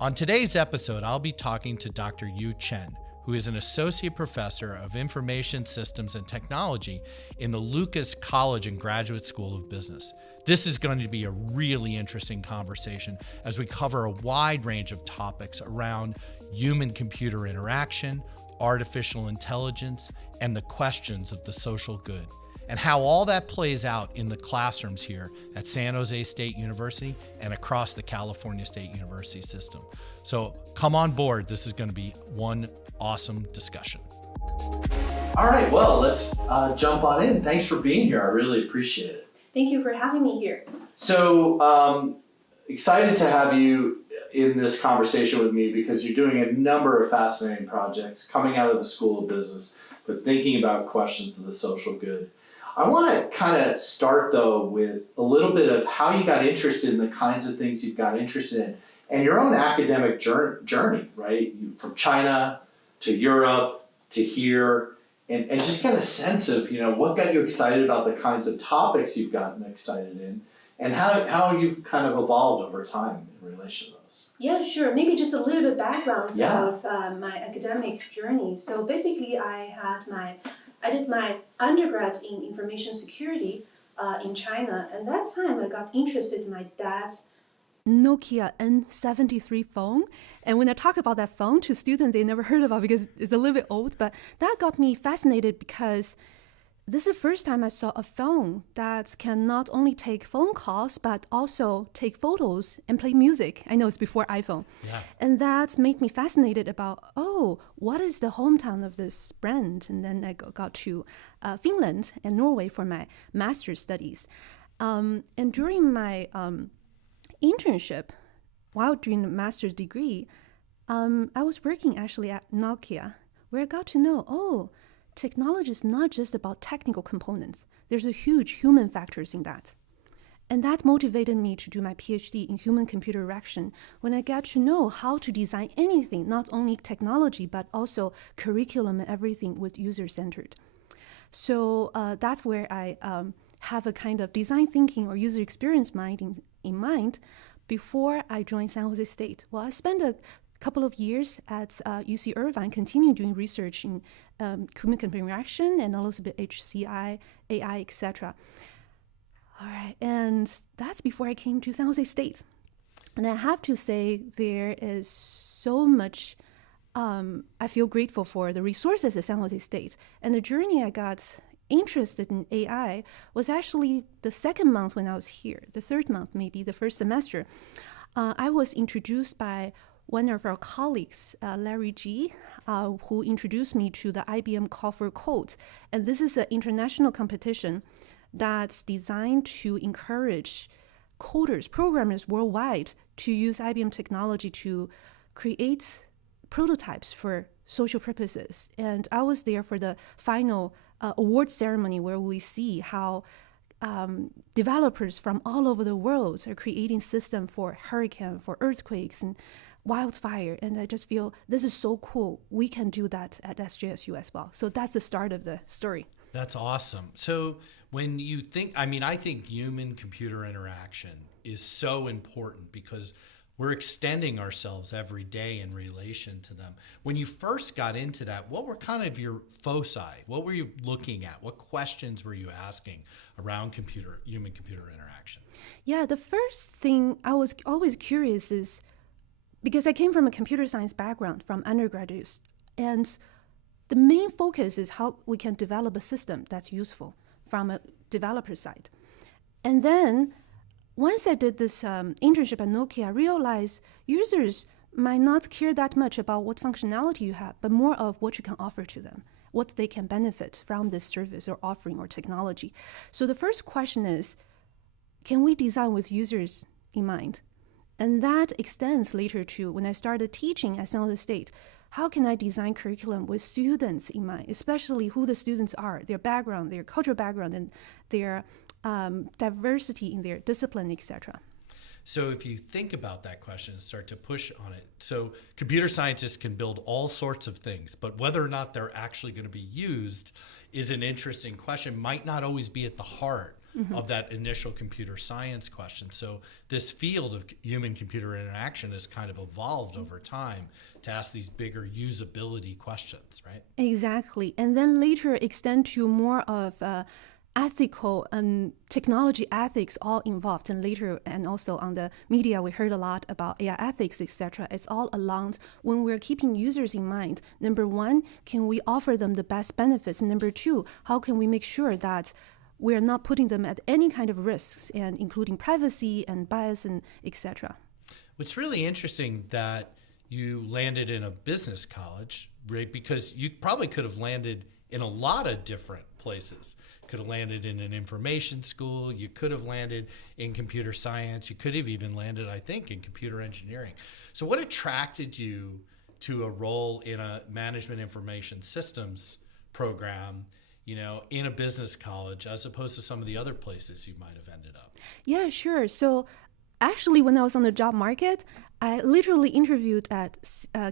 On today's episode, I'll be talking to Dr. Chen, who is an associate professor of information systems and technology in the Lucas College and Graduate School of Business. This is going to be a really interesting conversation as we cover a wide range of topics around human-computer interaction, artificial intelligence, and the questions of the social good, and how all that plays out in the classrooms here at San Jose State University and across the California State University system. So come on board. This is going to be one awesome discussion. All right, well, let's jump on in. Thanks for being here. I really appreciate it. Thank you for having me here. So excited to have you in this conversation with me because you're doing a number of fascinating projects coming out of the School of Business, but thinking about questions of the social good. I want to kind of start, though, with a little bit of how you got interested in the kinds of things you've got interested in and your own academic journey, right? From China to Europe to here, and just get a sense of, what got you excited about the kinds of topics you've gotten excited in and how you've kind of evolved over time in relation to those. Yeah, sure. Maybe just a little bit background of my academic journey. So basically, I did my undergrad in information security in China, and that time I got interested in my dad's Nokia N73 phone. And when I talk about that phone to students, they never heard about it because it's a little bit old, but that got me fascinated because this is the first time I saw a phone that can not only take phone calls, but also take photos and play music. I know it's before iPhone. Yeah. And that made me fascinated about, what is the hometown of this brand? And then I got to Finland and Norway for my master's studies. And during my internship, while doing the master's degree, I was working actually at Nokia, where I got to know, technology is not just about technical components. There's a huge human factors in that. And that motivated me to do my PhD in human-computer interaction when I got to know how to design anything, not only technology, but also curriculum and everything with user-centered. So that's where I have a kind of design thinking or user experience mind in mind before I joined San Jose State. Well, I spent a couple of years at UC Irvine, continued doing research in human-computer interaction and a little bit HCI, AI, etc. All right, and that's before I came to San Jose State. And I have to say there is so much I feel grateful for the resources at San Jose State. And the journey I got interested in AI was actually the second month when I was here, the third month, maybe the first semester. I was introduced by one of our colleagues, Larry G., who introduced me to the IBM Call for Code. And this is an international competition that's designed to encourage coders, programmers worldwide to use IBM technology to create prototypes for social purposes. And I was there for the final award ceremony where we see how developers from all over the world are creating systems for hurricane, for earthquakes, and wildfire. And I just feel this is so cool. We can do that at SJSU as well. So that's the start of the story. That's awesome. So when you think, I think human-computer interaction is so important because we're extending ourselves every day in relation to them. When you first got into that, what were kind of your foci? What were you looking at? What questions were you asking around human-computer interaction? Yeah, the first thing I was always curious is, because I came from a computer science background from undergraduates, and the main focus is how we can develop a system that's useful from a developer side. And then once I did this internship at Nokia, I realized users might not care that much about what functionality you have, but more of what you can offer to them, what they can benefit from this service or offering or technology. So the first question is, can we design with users in mind? And that extends later to when I started teaching at San Jose State. How can I design curriculum with students in mind, especially who the students are, their background, their cultural background, and their diversity in their discipline, etc. So if you think about that question and start to push on it, so computer scientists can build all sorts of things, but whether or not they're actually going to be used is an interesting question, might not always be at the heart of that initial computer science question. So this field of human-computer interaction has kind of evolved over time to ask these bigger usability questions, right? Exactly. And then later extend to more of ethical and technology ethics all involved. And later, and also on the media, we heard a lot about AI ethics, etc. It's all along when we're keeping users in mind. Number one, can we offer them the best benefits? And number two, how can we make sure that we're not putting them at any kind of risks, and including privacy and bias and etc. What's really interesting that you landed in a business college, right? Because you probably could have landed in a lot of different places. Could have landed in an information school. You could have landed in computer science. You could have even landed, I think, in computer engineering. So what attracted you to a role in a management information systems program, in a business college, as opposed to some of the other places you might have ended up? Yeah, sure. So actually, when I was on the job market, I literally interviewed at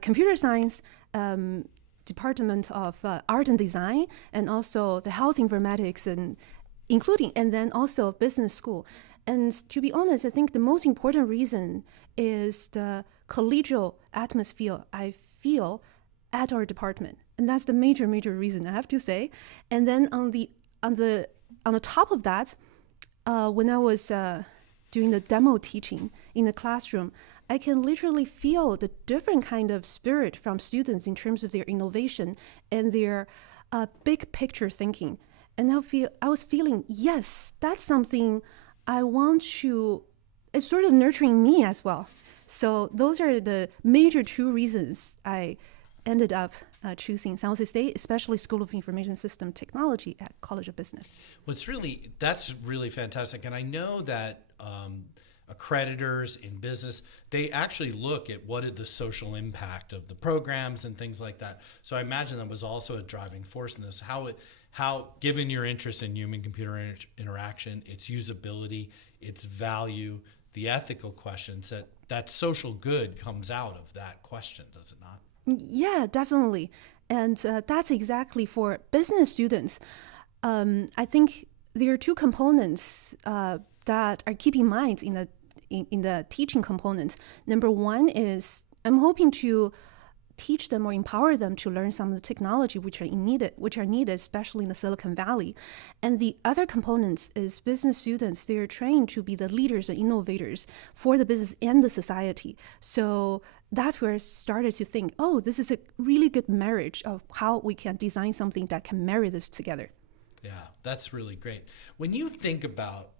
computer science, Department of Art and Design, and also the health informatics, and then also business school. And to be honest, I think the most important reason is the collegial atmosphere I feel at our department, and that's the major reason, I have to say. And then on the top of that, when I was doing the demo teaching in the classroom, I can literally feel the different kind of spirit from students in terms of their innovation and their big picture thinking. And I was feeling, yes, that's something I want to, it's sort of nurturing me as well. So those are the major two reasons I ended up choosing San Jose State, especially School of Information System Technology at College of Business. That's really fantastic. And I know that accreditors in business, they actually look at what is the social impact of the programs and things like that. So I imagine that was also a driving force in this. How given your interest in human-computer interaction, its usability, its value, the ethical questions, that social good comes out of that question, does it not? Yeah, definitely. And that's exactly for business students. I think there are two components that are keep in mind in the teaching components. Number one is I'm hoping to teach them or empower them to learn some of the technology which are needed, especially in the Silicon Valley. And the other components is business students. They are trained to be the leaders and innovators for the business and the society. So that's where I started to think, oh, this is a really good marriage of how we can design something that can marry this together. Yeah, that's really great. When you think about,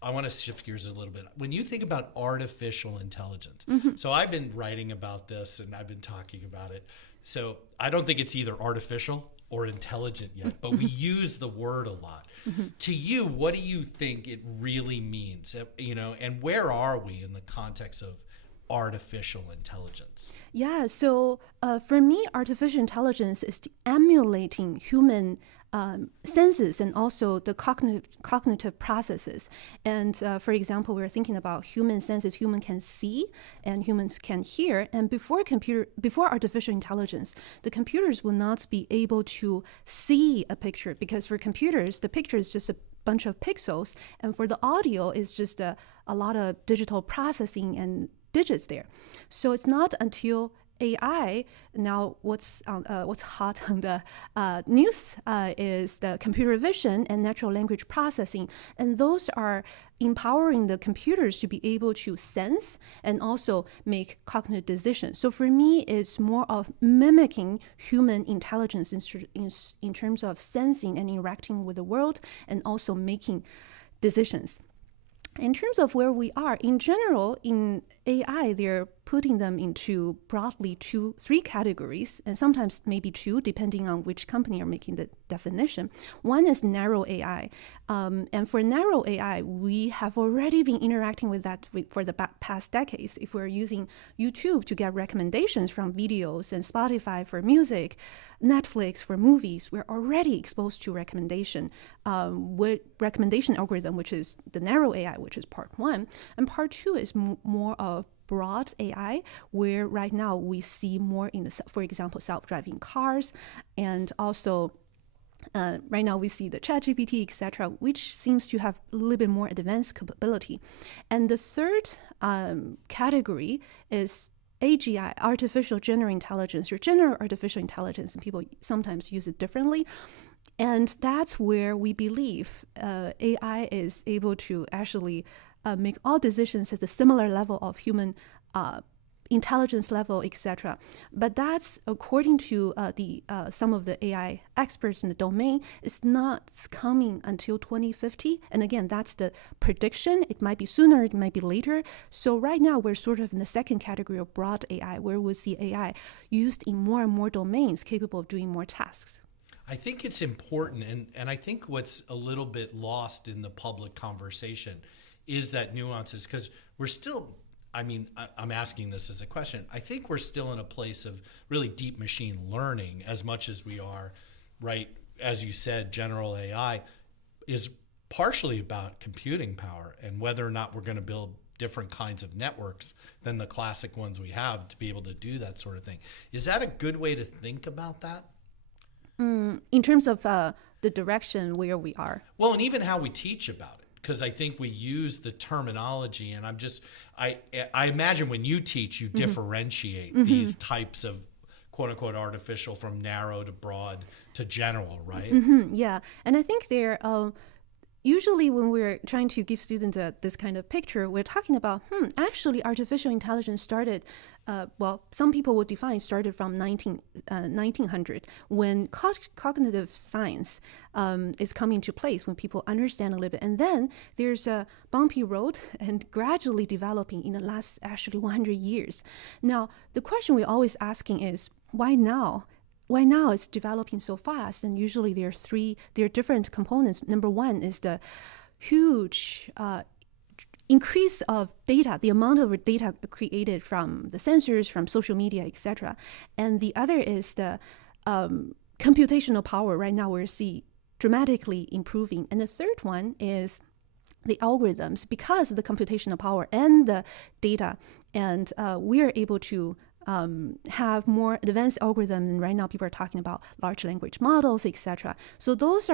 I want to shift gears a little bit. When you think about artificial intelligence, so I've been writing about this and I've been talking about it. So I don't think it's either artificial or intelligent yet, but we use the word a lot. To you, what do you think it really means? And where are we in the context of artificial intelligence? Yeah, so for me, artificial intelligence is emulating human senses and also the cognitive processes. And for example, we're thinking about human senses. Human can see and humans can hear. And before artificial intelligence, the computers will not be able to see a picture, because for computers, the picture is just a bunch of pixels, and for the audio, it's just a lot of digital processing and digits there. So it's not until AI, now what's hot on the news is the computer vision and natural language processing. And those are empowering the computers to be able to sense and also make cognitive decisions. So for me, it's more of mimicking human intelligence in terms of sensing and interacting with the world and also making decisions. In terms of where we are, in general, in AI, they're putting them into broadly 2-3 categories, and sometimes maybe 2, depending on which company are making the definition. One is narrow AI. And for narrow AI, we have already been interacting with that for the past decades. If we're using YouTube to get recommendations from videos, and Spotify for music, Netflix for movies, we're already exposed to recommendation with recommendation algorithm, which is the narrow AI, which is part 1. And part 2 is more of broad AI, where right now we see more in for example, self-driving cars, and also Right now we see the ChatGPT, etc., which seems to have a little bit more advanced capability. And the third category is AGI, artificial general intelligence, or general artificial intelligence, and people sometimes use it differently. And that's where we believe AI is able to actually make all decisions at a similar level of human intelligence level, etc. But that's, according to some of the AI experts in the domain, it's not coming until 2050. And again, that's the prediction. It might be sooner, it might be later. So right now, we're sort of in the second category of broad AI, where we see AI used in more and more domains capable of doing more tasks. I think it's important, and I think what's a little bit lost in the public conversation is that nuances, because we're still, I'm asking this as a question. I think we're still in a place of really deep machine learning as much as we are, right? As you said, general AI is partially about computing power and whether or not we're going to build different kinds of networks than the classic ones we have to be able to do that sort of thing. Is that a good way to think about that? In terms of the direction where we are. Well, and even how we teach about it, because I think we use the terminology, and I imagine when you teach, you differentiate these types of quote unquote artificial from narrow to broad to general, right? Yeah, and I think they're usually when we're trying to give students this kind of picture, we're talking about, actually artificial intelligence started, some people would define started from 1900, when cognitive science is coming to place, when people understand a little bit. And then there's a bumpy road and gradually developing in the last actually 100 years. Now, the question we're always asking is, why now? Why now it's developing so fast? And usually there are different components. Number one is the huge increase of data, the amount of data created from the sensors, from social media, etc. And the other is the computational power. Right now we see dramatically improving. And the third one is the algorithms. Because of the computational power and the data, and we are able to have more advanced algorithms, and right now people are talking about large language models, etc. So those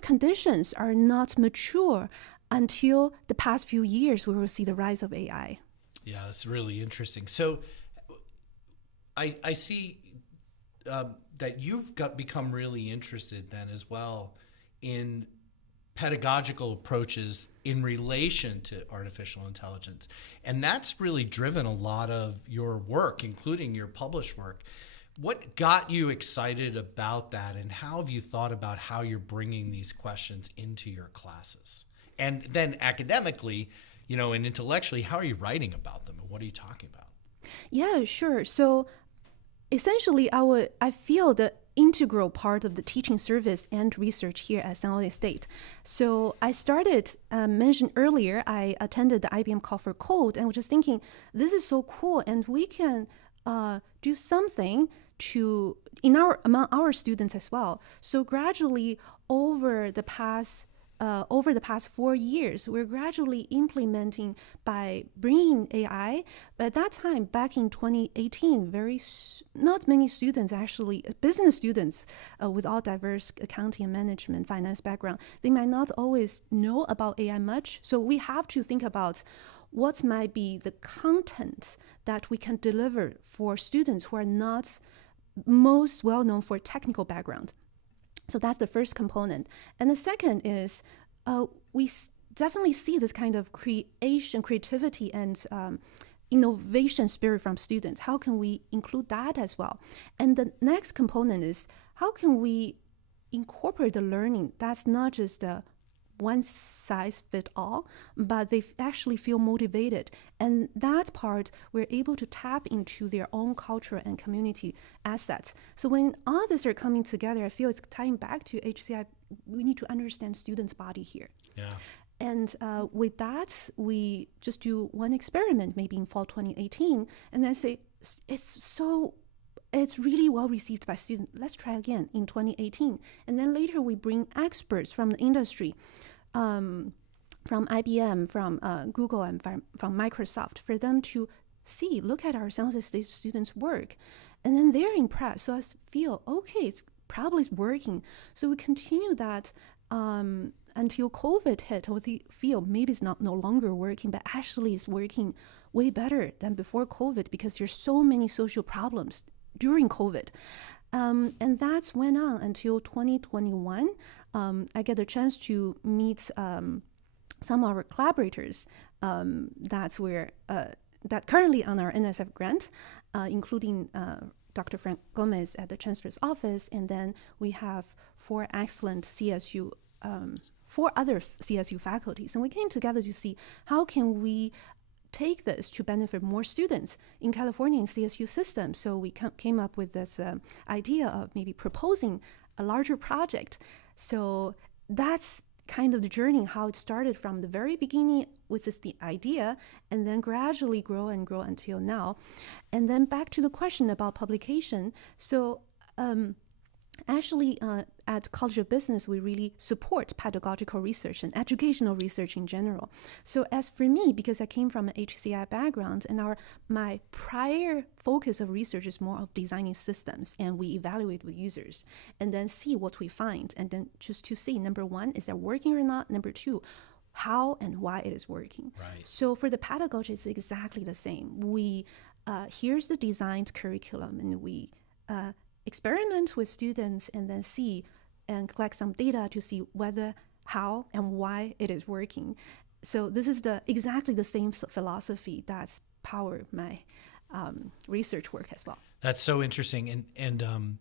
conditions are not mature until the past few years, where we'll see the rise of AI. Yeah, that's really interesting. So I see that you've become really interested then as well in pedagogical approaches in relation to artificial intelligence. And that's really driven a lot of your work, including your published work. What got you excited about that, and how have you thought about how you're bringing these questions into your classes? And then academically, and intellectually, how are you writing about them, and what are you talking about? Yeah, sure. So essentially, I feel the integral part of the teaching service and research here at San Jose State. So I started, mentioned earlier, I attended the IBM Call for Code, and was just thinking, this is so cool, and we can do something among our students as well. So gradually, over the past 4 years, we're gradually implementing by bringing AI. But at that time, back in 2018, not many students, actually, business students with all diverse accounting and management, finance background, they might not always know about AI much. So we have to think about what might be the content that we can deliver for students who are not most well known for technical background. So that's the first component. And the second is we definitely see this kind of creativity and innovation spirit from students. How can we include that as well? And the next component is, how can we incorporate the learning that's not just a one size fit all, but they actually feel motivated. And that part, we're able to tap into their own culture and community assets. So when all this are coming together, I feel it's tying back to HCI. We need to understand students' body here. Yeah. And with that, we just do one experiment, maybe in fall 2018, and then say, it's really well received by students. Let's try again in 2018. And then later we bring experts from the industry, from IBM, from Google, and from Microsoft, for them to look at our San Jose State students' work. And then they're impressed. So I feel, okay, probably is working. So we continue that until COVID hit. We feel maybe it's not no longer working, but actually it's working way better than before COVID because there's so many social problems during COVID. And that went on until 2021. I get a chance to meet some of our collaborators that currently on our NSF grant, including Dr. Frank Gomez at the Chancellor's Office, and then we have four other CSU faculties, and we came together to see how can we take this to benefit more students in California in CSU system. So we came up with this idea of maybe proposing a larger project. So that's kind of the journey, how it started from the very beginning with just the idea and then gradually grow and grow until now. And then back to the question about publication. So actually, at College of Business, we really support pedagogical research and educational research in general. So as for me, because I came from an HCI background, and my prior focus of research is more of designing systems, and we evaluate with users and then see what we find, and then just to see, number one, is that working or not? Number two, how and why it is working. Right. So for the pedagogy, it's exactly the same. We here's the designed curriculum, and we experiment with students and then see and collect some data to see whether, how, and why it is working. So this is exactly the same philosophy that's powered my research work as well. That's so interesting. And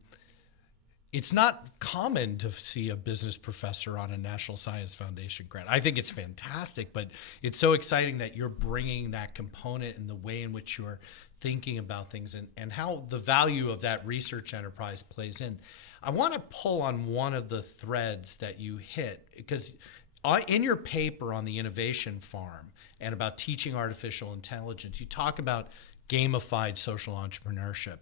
it's not common to see a business professor on a National Science Foundation grant. I think it's fantastic, but it's so exciting that you're bringing that component in the way in which you're thinking about things and how the value of that research enterprise plays in. I want to pull on one of the threads that you hit, because in your paper on the innovation farm and about teaching artificial intelligence, you talk about gamified social entrepreneurship.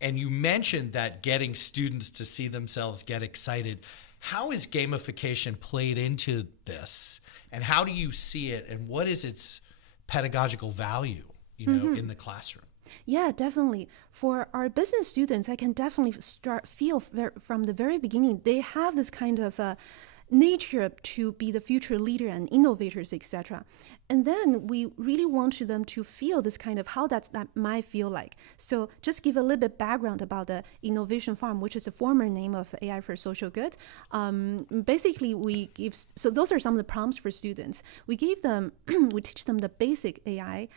And you mentioned that getting students to see themselves get excited. How is gamification played into this? And how do you see it? And what is its pedagogical value, in the classroom? Yeah, definitely. For our business students, I can definitely feel from the very beginning, they have this kind of nature to be the future leader and innovators, etc. And then we really want them to feel this kind of how that might feel like. So just give a little bit background about the Innovation Farm, which is the former name of AI for Social Good. Basically, so those are some of the prompts for students. We teach them the basic AI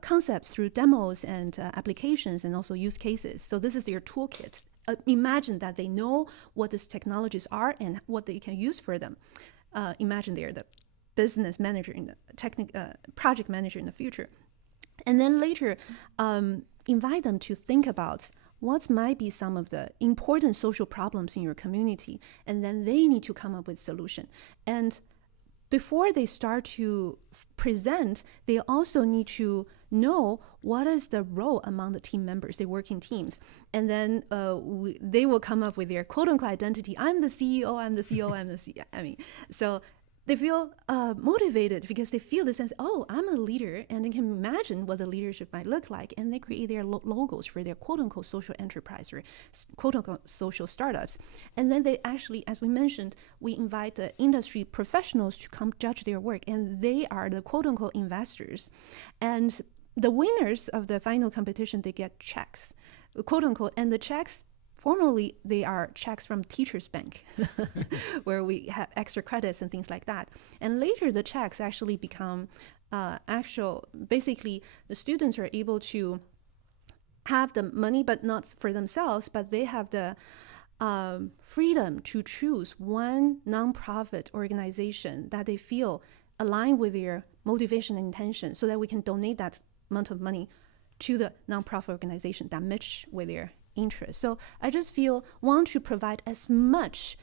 concepts through demos and applications and also use cases. So this is their toolkit. Imagine that they know what these technologies are and what they can use for them. Imagine they're the business manager in the project manager in the future. And then later, invite them to think about what might be some of the important social problems in your community, and then they need to come up with solution. And before they start to present, they also need to know what is the role among the team members. They work in teams. And then they will come up with their quote-unquote identity. I'm the CEO, I'm the CEO, I'm the CEO. So they feel motivated because they feel the sense, oh, I'm a leader, and they can imagine what the leadership might look like, and they create their logos for their quote-unquote social enterprise or quote-unquote social startups. And then they actually, as we mentioned, we invite the industry professionals to come judge their work, and they are the quote-unquote investors. And the winners of the final competition, they get checks, quote-unquote, and the checks, formerly, they are checks from Teachers Bank, where we have extra credits and things like that. And later, the checks actually become basically, the students are able to have the money, but not for themselves, but they have the freedom to choose one nonprofit organization that they feel align with their motivation and intention, so that we can donate that amount of money to the nonprofit organization that match with their interest. So I just want to provide as much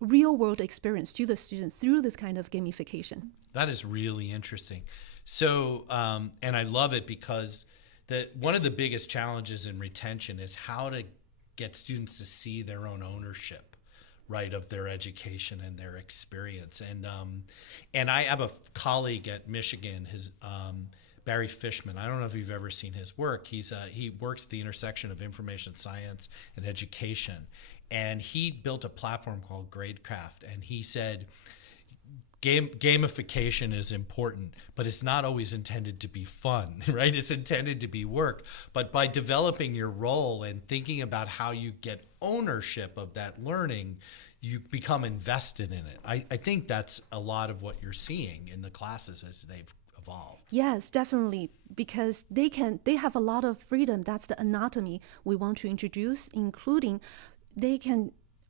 real world experience to the students through this kind of gamification. That is really interesting. So, and I love it because one of the biggest challenges in retention is how to get students to see their own ownership, right, of their education and their experience. And I have a colleague at Michigan, Barry Fishman. I don't know if you've ever seen his work. He works at the intersection of information science and education. And he built a platform called Gradecraft. And he said, gamification is important, but it's not always intended to be fun, right? It's intended to be work. But by developing your role and thinking about how you get ownership of that learning, you become invested in it. I think that's a lot of what you're seeing in the classes as they've evolved. Yes, definitely, because they have a lot of freedom. That's the anatomy we want to introduce, including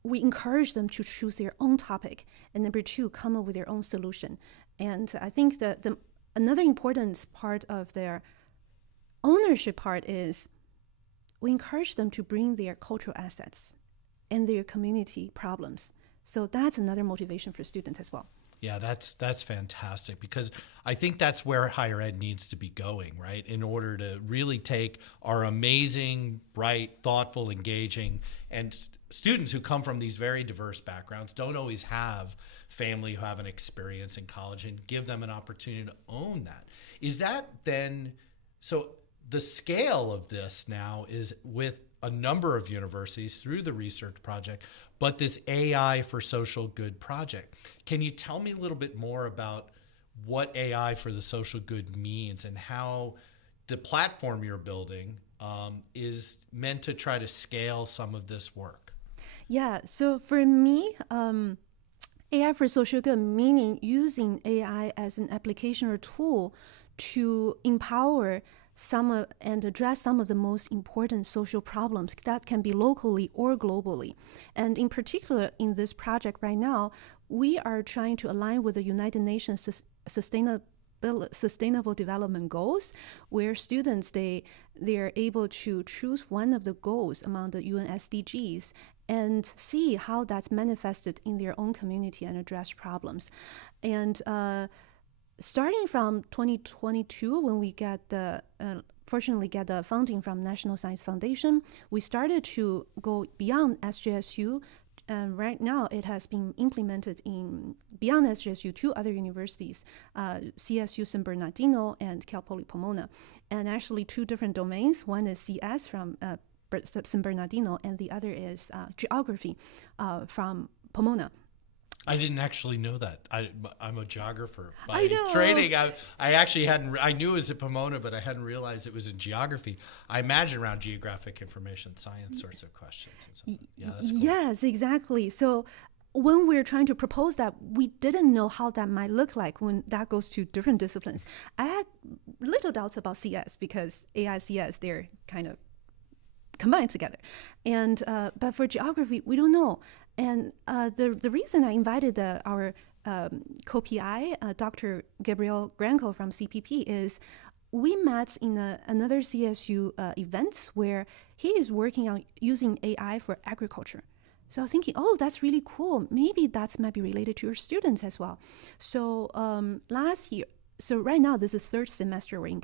we encourage them to choose their own topic, and number two, come up with their own solution. And I think that another important part of their ownership part is we encourage them to bring their cultural assets and their community problems. So that's another motivation for students as well. Yeah, that's fantastic, because I think that's where higher ed needs to be going, right? In order to really take our amazing, bright, thoughtful, engaging, and students who come from these very diverse backgrounds, don't always have family who have an experience in college, and give them an opportunity to own that. Is that then, so the scale of this now is with a number of universities through the research project, but this AI for social good project. Can you tell me a little bit more about what AI for the social good means, and how the platform you're building is meant to try to scale some of this work? Yeah, so for me, AI for social good, meaning using AI as an application or tool to empower and address some of the most important social problems that can be locally or globally. And in particular, in this project right now, we are trying to align with the United Nations Sustainable Development Goals, where students, they're able to choose one of the goals among the UN SDGs and see how that's manifested in their own community and address problems. And starting from 2022, when we fortunately get the funding from National Science Foundation, we started to go beyond SJSU. And right now, it has been implemented beyond SJSU, two other universities, CSU San Bernardino and Cal Poly Pomona, and actually two different domains. One is CS from San Bernardino, and the other is geography from Pomona. I didn't actually know that. I'm a geographer by I know. training. I actually I knew it was at Pomona, but I hadn't realized it was in geography. I imagine around geographic information science sorts of questions. Yeah, that's cool. Yes, exactly. So when we're trying to propose that, we didn't know how that might look like when that goes to different disciplines. I had little doubts about CS because AI, CS, they're kind of combined together. And but for geography, we don't know. And the reason I invited our co-PI, Dr. Gabriel Granco from CPP, is we met in another CSU event where he is working on using AI for agriculture. So I was thinking, oh, that's really cool. Maybe that might be related to your students as well. So last year, so right now, this is third semester we're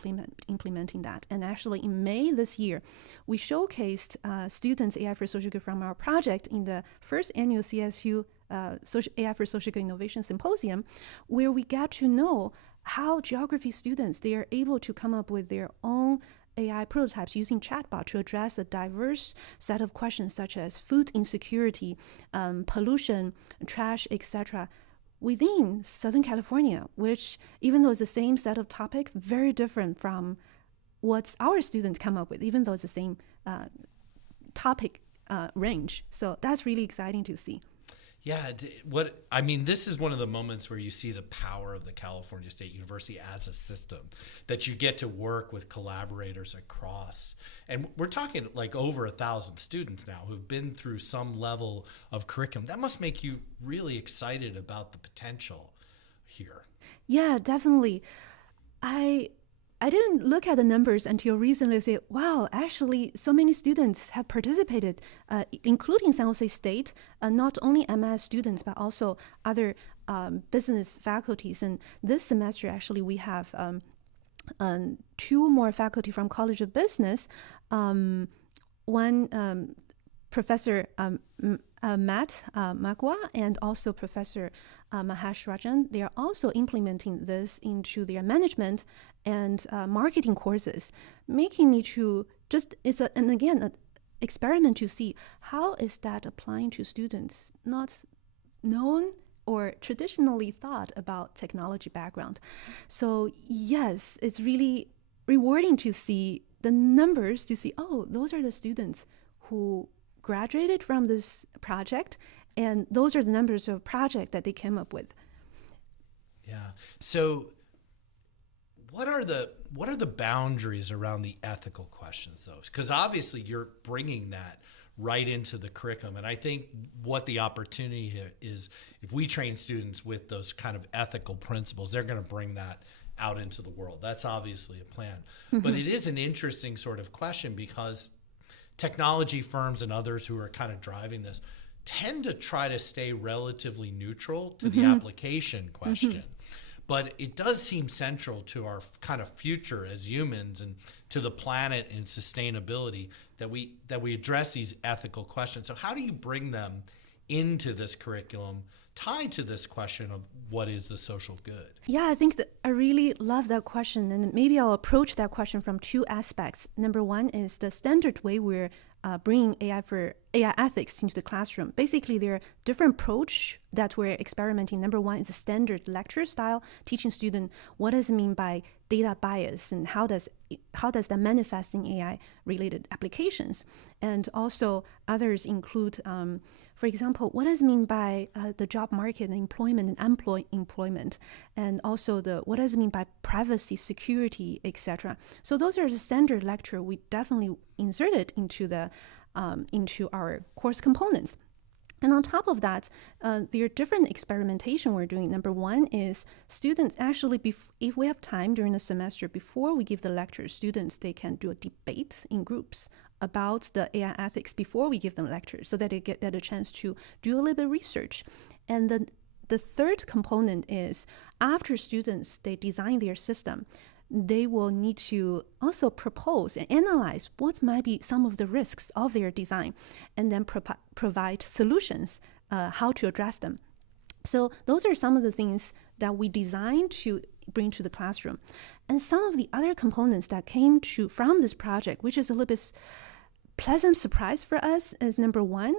implementing that. And actually in May this year, we showcased students AI for Social Good from our project in the first annual CSU AI for Social Good Innovation Symposium, where we got to know how geography students, they are able to come up with their own AI prototypes using chatbot to address a diverse set of questions such as food insecurity, pollution, trash, etc., within Southern California, which, even though it's the same set of topic, very different from what our students come up with, even though it's the same topic range. So that's really exciting to see. Yeah, this is one of the moments where you see the power of the California State University as a system, that you get to work with collaborators across. And we're talking like over 1,000 students now who've been through some level of curriculum. That must make you really excited about the potential here. Yeah, definitely. I didn't look at the numbers until recently. Say, wow, actually, so many students have participated, including San Jose State, not only MS students, but also other business faculties. And this semester, actually, we have two more faculty from College of Business. One Professor Matt Magwa and also Professor Mahesh Rajan, they are also implementing this into their management and marketing courses, making me to just, an experiment to see how is that applying to students not known or traditionally thought about technology background. So yes, it's really rewarding to see the numbers, to see, oh, those are the students who graduated from this project, and those are the numbers of project that they came up with. Yeah. So what are the boundaries around the ethical questions, though? Because obviously you're bringing that right into the curriculum. And I think what the opportunity here is, if we train students with those kind of ethical principles, they're going to bring that out into the world. That's obviously a plan. But it is an interesting sort of question, because technology firms and others who are kind of driving this tend to try to stay relatively neutral to the application question. But it does seem central to our kind of future as humans and to the planet and sustainability that we address these ethical questions. So how do you bring them into this curriculum tied to this question of what is the social good? Yeah, I think that I really love that question, and maybe I'll approach that question from two aspects. Number one is the standard way we're bringing AI ethics into the classroom. Basically, there are different approach that we're experimenting. Number one is a standard lecture style, teaching students what does it mean by data bias and how does that manifest in AI related applications. And also others include, for example, what does it mean by the job market and employment and employment, and also what does it mean by privacy, security, etc. So those are the standard lecture we definitely inserted into our course components. And on top of that, there are different experimentation we're doing. Number one is students actually, if we have time during the semester, before we give the lecture, students, they can do a debate in groups about the AI ethics before we give them lectures, so that they get a chance to do a little bit of research. And then the third component is, after students, they design their system, they will need to also propose and analyze what might be some of the risks of their design, and then provide solutions, how to address them. So those are some of the things that we designed to bring to the classroom. And some of the other components that came from this project, which is a little bit pleasant surprise for us, is number one,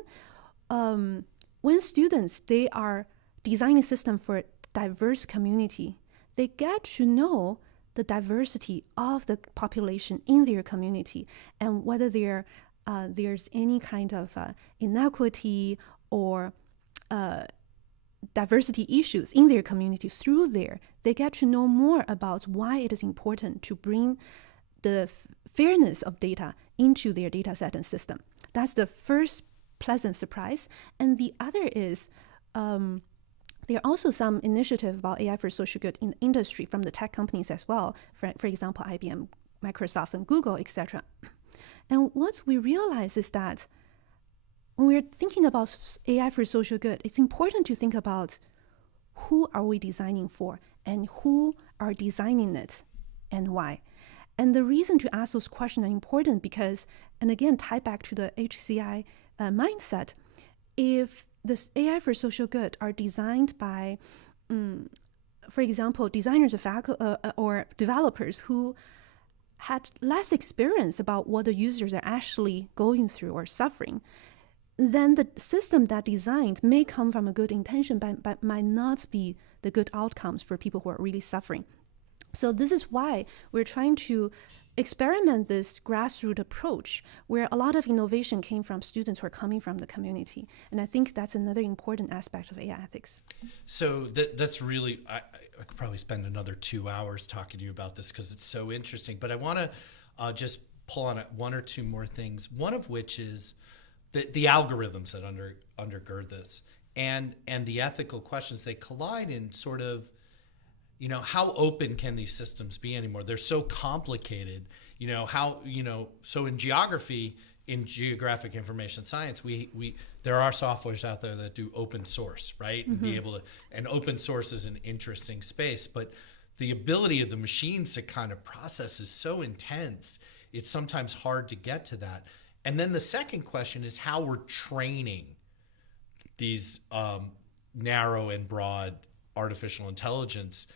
when students, they are designing a system for a diverse community, they get to know the diversity of the population in their community, and whether there's any kind of inequity or diversity issues in their community. Through there, they get to know more about why it is important to bring the fairness of data into their data set and system. That's the first pleasant surprise. And the other is, there are also some initiative about AI for social good in the industry from the tech companies as well. For example, IBM, Microsoft, and Google, etc. And what we realize is that when we're thinking about AI for social good, it's important to think about who are we designing for and who are designing it and why. And the reason to ask those questions are important because, and again, tie back to the HCI mindset, if this AI for social good are designed by, for example, designers or developers who had less experience about what the users are actually going through or suffering, then the system that designed may come from a good intention, but might not be the good outcomes for people who are really suffering. So this is why we're trying to experiment this grassroots approach, where a lot of innovation came from students who are coming from the community. And I think that's another important aspect of AI ethics. So that's really, I could probably spend another 2 hours talking to you about this because it's so interesting. But I want to just pull on one or two more things, one of which is the algorithms that undergird this and the ethical questions. They collide in sort of, how open can these systems be anymore? They're so complicated. So in geography, in geographic information science, there are softwares out there that do open source, right? And be able to, and open source is an interesting space, but the ability of the machines to kind of process is so intense, it's sometimes hard to get to that. And then the second question is how we're training these narrow and broad artificial intelligence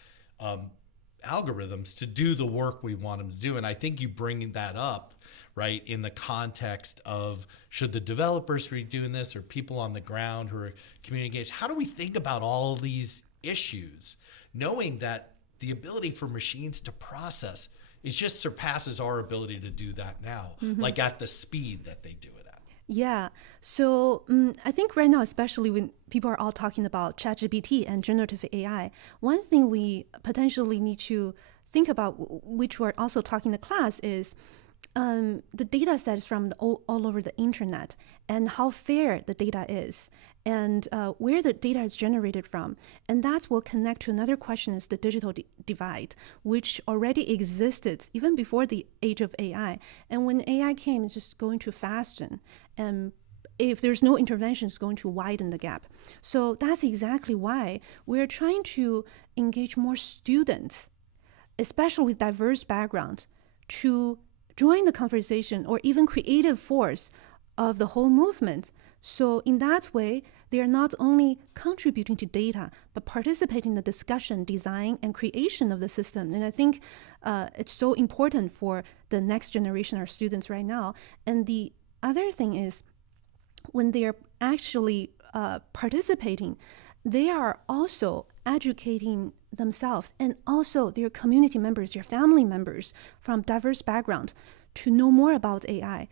algorithms to do the work we want them to do. And I think you bring that up, right, in the context of should the developers be doing this or people on the ground who are communicating? How do we think about all of these issues, knowing that the ability for machines to process, it just surpasses our ability to do that now, like at the speed that they do it at? Yeah. So I think right now, especially when people are all talking about ChatGPT and generative AI, one thing we potentially need to think about, which we're also talking in the class, is the data sets from all over the internet and how fair the data is and where the data is generated from. And that will connect to another question, is the digital divide, which already existed even before the age of AI. And when AI came, it's just going to fasten. And if there's no intervention, it's going to widen the gap. So that's exactly why we're trying to engage more students, especially with diverse backgrounds, to join the conversation or even creative force of the whole movement. So in that way, they are not only contributing to data, but participating in the discussion, design, and creation of the system. And I think it's so important for the next generation of students right now. And the other thing is, when they're actually participating, they are also educating themselves and also their community members, their family members from diverse backgrounds to know more about AI.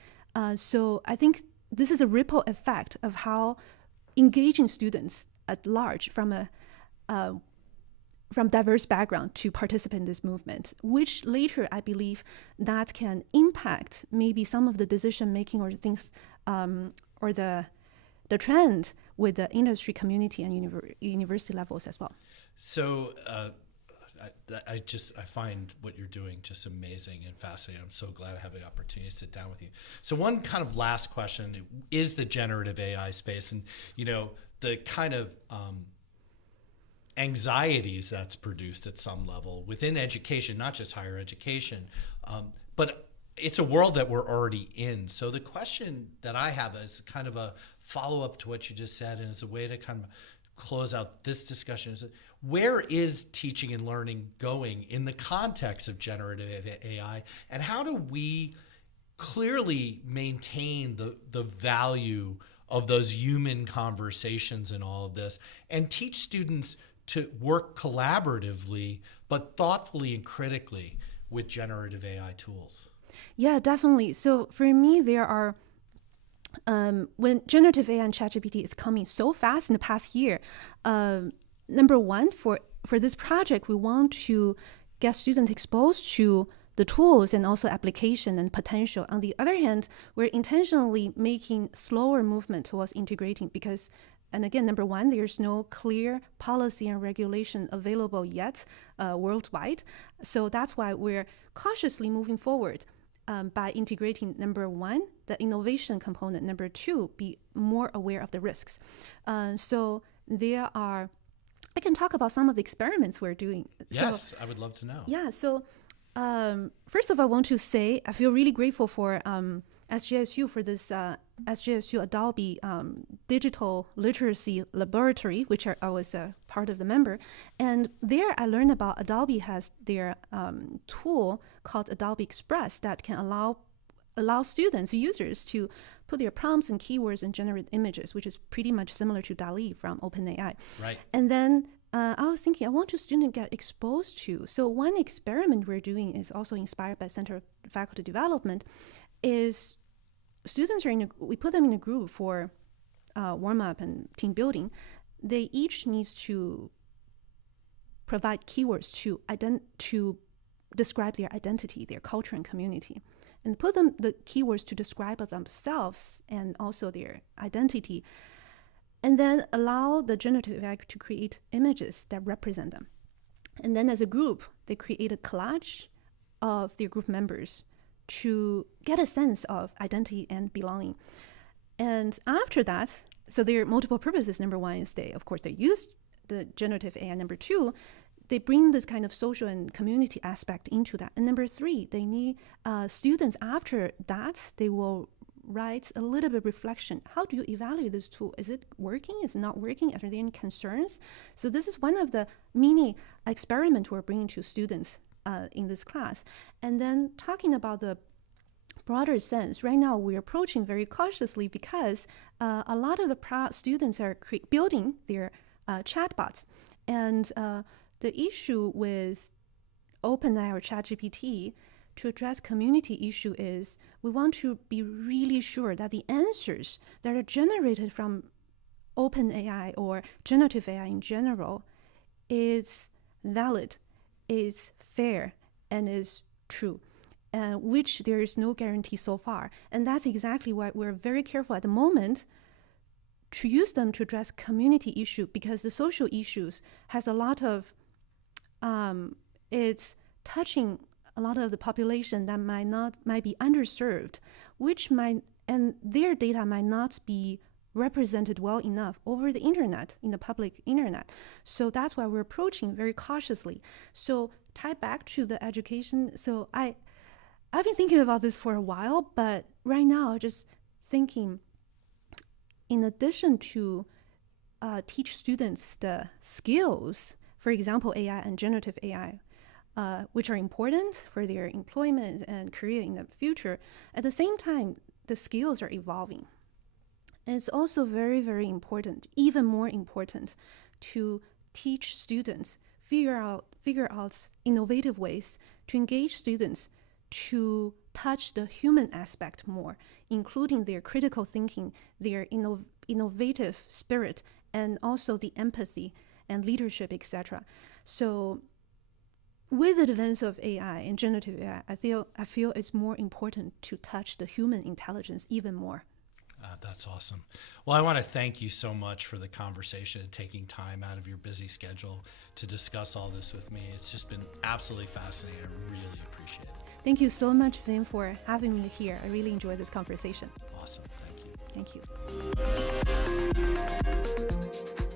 So I think this is a ripple effect of how engaging students at large from diverse background to participate in this movement, which later I believe that can impact maybe some of the decision making or things or the trend with the industry community and university levels as well. So I find what you're doing just amazing and fascinating. I'm so glad I have the opportunity to sit down with you. So one kind of last question is the generative AI space, and the kind of anxieties that's produced at some level within education, not just higher education, but it's a world that we're already in. So the question that I have is kind of a follow-up to what you just said, and as a way to kind of close out this discussion, is where is teaching and learning going in the context of generative AI, and how do we clearly maintain the value of those human conversations in all of this, and teach students to work collaboratively but thoughtfully and critically with generative AI tools? Yeah, definitely. So for me, there are when generative AI and ChatGPT is coming so fast in the past year, number one, for this project, we want to get students exposed to the tools and also application and potential. On the other hand, we're intentionally making slower movement towards integrating because, and again, number one, there's no clear policy and regulation available yet worldwide. So that's why we're cautiously moving forward by integrating, number one, the innovation component. Number two, be more aware of the risks. So there are, I can talk about some of the experiments we're doing. Yes, I would love to know. Yeah, so first of all, I want to say I feel really grateful for SJSU for this SJSU Adobe Digital Literacy Laboratory, which I was a part of the member. And there I learned about Adobe has their tool called Adobe Express that can allow students, users, to put their prompts and keywords and generate images, which is pretty much similar to DALL-E from OpenAI. Right. And then I was thinking, I want to students get exposed to. So one experiment we're doing is also inspired by Center for Faculty Development, is students we put them in a group for warm up and team building. They each need to provide keywords to describe their identity, their culture and community, and put them the keywords to describe themselves and also their identity, and then allow the generative AI to create images that represent them. And then as a group, they create a collage of their group members to get a sense of identity and belonging. And after that, so there are multiple purposes. Number one is they use the generative AI. Number two, they bring this kind of social and community aspect into that. And number three, they need students after that, they will right? A little bit reflection. How do you evaluate this tool? Is it working? Is it not working? Are there any concerns? So this is one of the mini experiment we're bringing to students in this class. And then talking about the broader sense, right now we're approaching very cautiously because a lot of the students are building their chatbots. And the issue with OpenAI or ChatGPT to address community issue is we want to be really sure that the answers that are generated from OpenAI or generative AI in general is valid, is fair, and is true, which there is no guarantee so far. And that's exactly why we're very careful at the moment to use them to address community issue, because the social issues has a lot of, it's touching a lot of the population that might be underserved, and their data might not be represented well enough over the internet, in the public internet. So that's why we're approaching very cautiously. So tie back to the education. So I've been thinking about this for a while, but right now just thinking, in addition to teach students the skills, for example, AI and generative AI, which are important for their employment and career in the future, at the same time, the skills are evolving. And it's also very, very important, even more important, to teach students, figure out innovative ways to engage students to touch the human aspect more, including their critical thinking, their innovative spirit, and also the empathy and leadership, etc. So with the advance of AI and generative AI, I feel it's more important to touch the human intelligence even more. That's awesome. Well, I want to thank you so much for the conversation and taking time out of your busy schedule to discuss all this with me. It's just been absolutely fascinating. I really appreciate it. Thank you so much, Vin, for having me here. I really enjoyed this conversation. Awesome. Thank you. Thank you.